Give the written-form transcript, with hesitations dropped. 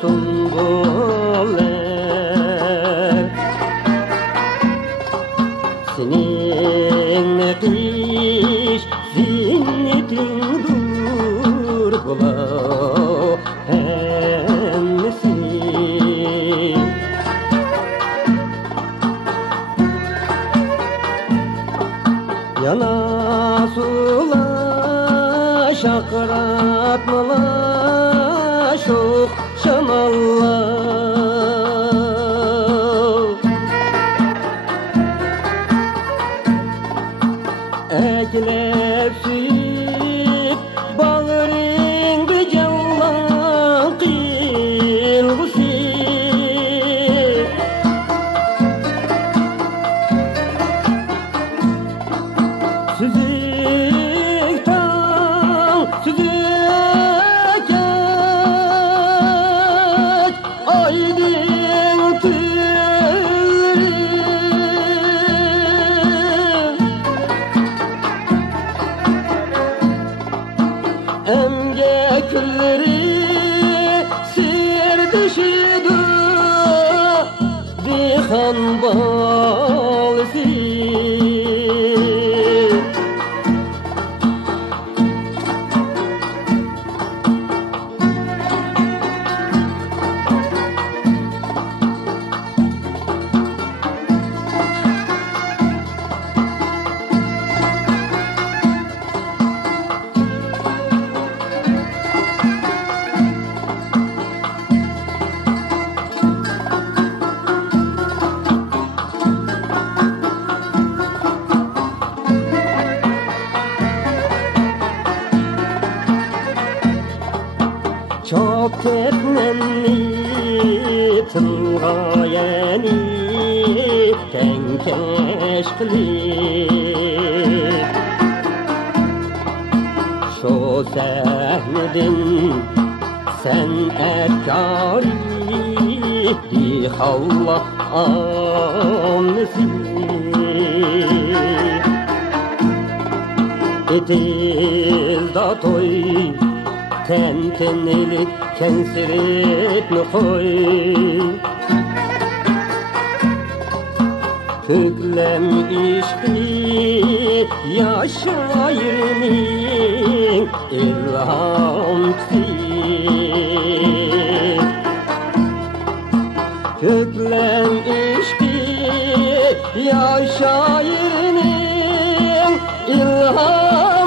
sundular. Senin kış zinnetin durdular hemmesi. Yana sular şakratmalar şok şamallar. Eklep süyüp bağrında canlan kılgısı. Süzükten süzük et aydın tülleri. Emge külleri sir dışıdı dihan balsı. Çok etmenni tılgayeni tenkeş kılıp şu sehnedin sen erkari Allah amnesi. Etiz da toy tentenelik kensiretme koy. Köklem işki yaşayırın ilhamsi. Köklem işki yaşayırın ilhamsi.